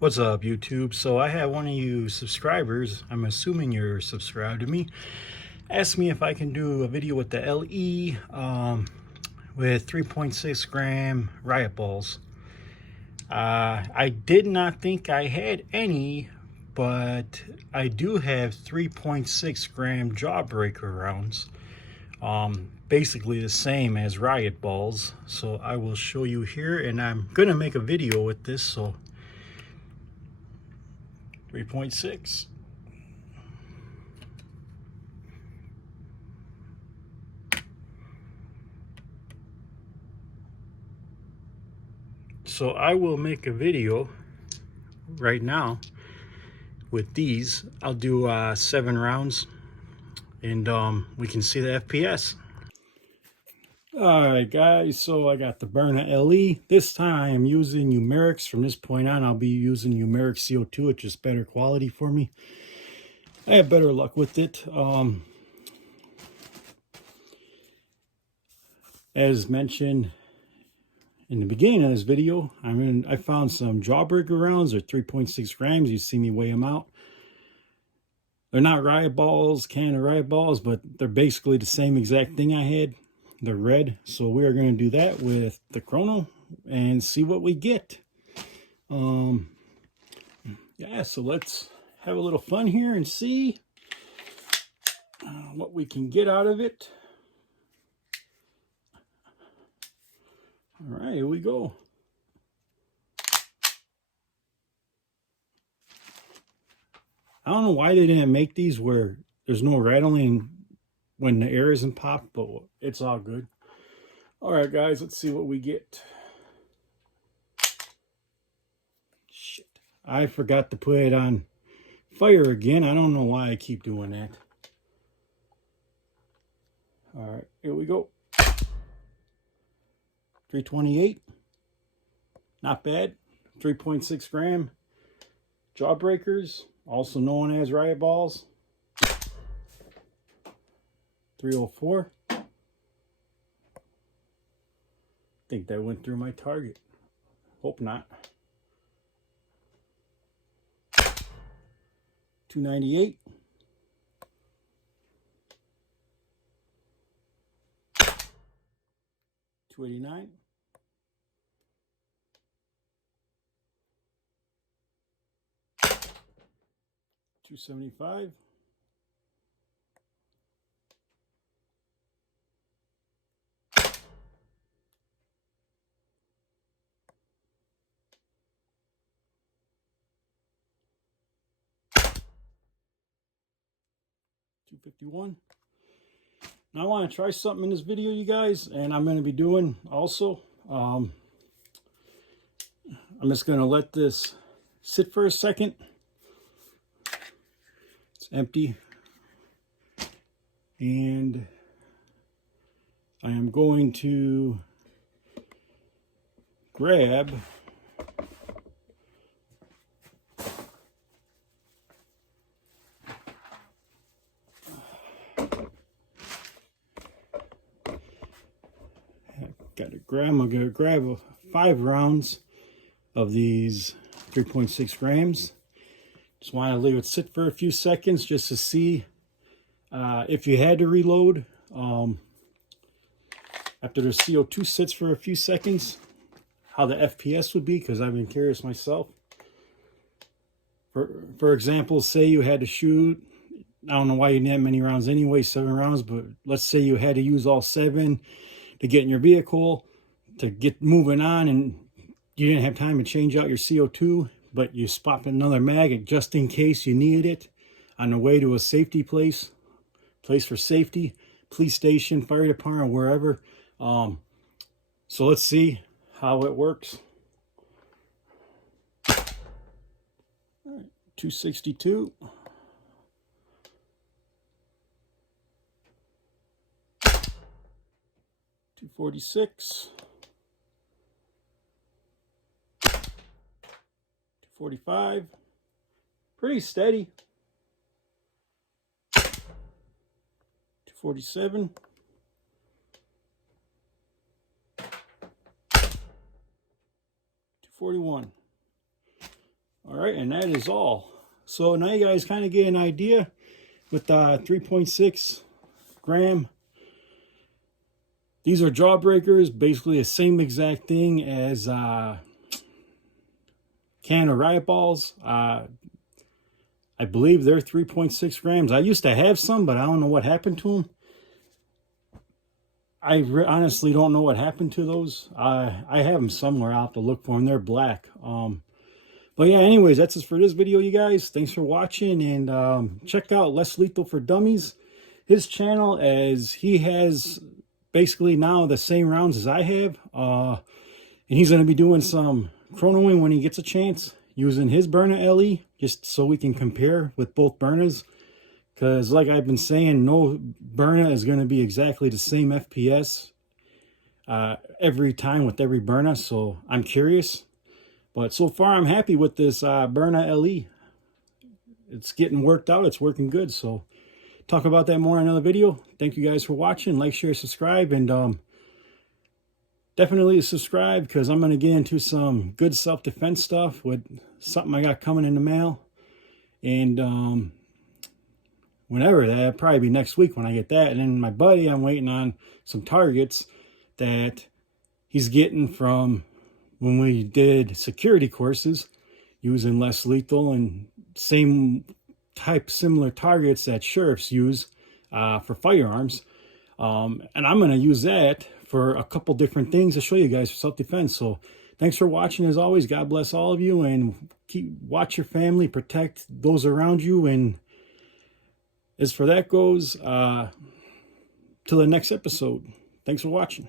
What's up, YouTube? So I had one of you subscribers, I'm assuming you're subscribed to me, ask me if I can do a video with the LE with 3.6 gram Riot balls. I did not think I had any, but I do have 3.6 gram Jawbreaker rounds. Basically the same as Riot balls. So I will show you here, and I'm gonna make a video with this. So 3.6. So I will make a video right now with these. I'll do 7 rounds, and we can see the FPS. Alright guys, so I got the Byrna LE. This time I am using numerics. From this point on, I'll be using numeric CO2. It's just better quality for me. I have better luck with it. As mentioned in the beginning of this video, I found some Jawbreaker rounds. They're 3.6 grams. You see me weigh them out. They're not Riot balls, Canada Riot balls, but they're basically the same exact thing I had. They're red, so we are going to do that with the Chrono and see what we get. Yeah, so let's have a little fun here and see what we can get out of it. All right, here we go. I don't know why they didn't make these where there's no rattling when the air isn't popped, but it's all good. All right, guys, let's see what we get. Shit, I forgot to put it on fire again. I don't know why I keep doing that. All right, here we go. 328, not bad. 3.6 gram Jawbreakers, also known as Riot balls. 304. I think that went through my target. Hope not. 298. 289. 275. 251. Now I want to try something in this video, you guys, and I'm going to be doing also. I'm just going to let this sit for a second. It's empty. And I am going to grab I'm going to grab 5 rounds of these 3.6 grams. Just want to leave it sit for a few seconds just to see if you had to reload after the CO2 sits for a few seconds, how the FPS would be, because I've been curious myself. For example, say you had to shoot, I don't know why you didn't have many rounds anyway, 7 rounds, but let's say you had to use all 7 to get in your vehicle, to get moving on, and you didn't have time to change out your CO2, but you spot another mag just in case you needed it on the way to a safety place for safety, police station, fire department, wherever. So let's see how it works. All right, 262. 246. 245. Pretty steady. 247. 241. All All right, and that is all. So now you guys kind of get an idea with 3.6 gram. These are jawbreakers, basically the same exact thing as can of Riot balls. I believe they're 3.6 grams. I used to have some, but I don't know what happened to them. I honestly don't know what happened to those. I have them somewhere. I'll have to look for them. They're black. But yeah, anyways, that's it for this video, you guys. Thanks for watching, and check out Less Lethal for Dummies. His channel, as he has basically now the same rounds as I have. And he's going to be doing some chronoing when he gets a chance, using his Byrna LE, just so we can compare with both Byrnas. Because like I've been saying, no Byrna is going to be exactly the same FPS every time with every Byrna. So I'm curious. But so far, I'm happy with this Byrna LE. It's getting worked out. It's working good. So talk about that more in another video. Thank you guys for watching. Like, share, subscribe. And definitely subscribe, because I'm going to get into some good self-defense stuff with something I got coming in the mail. And whenever, that'll probably be next week when I get that. And then my buddy, I'm waiting on some targets that he's getting from when we did security courses using Less Lethal, and same type, similar targets that sheriffs use for firearms. And I'm going to use that for a couple different things to show you guys for self-defense. So thanks for watching. As always, God bless all of you, and watch your family, protect those around you. And as for that goes, till the next episode, thanks for watching.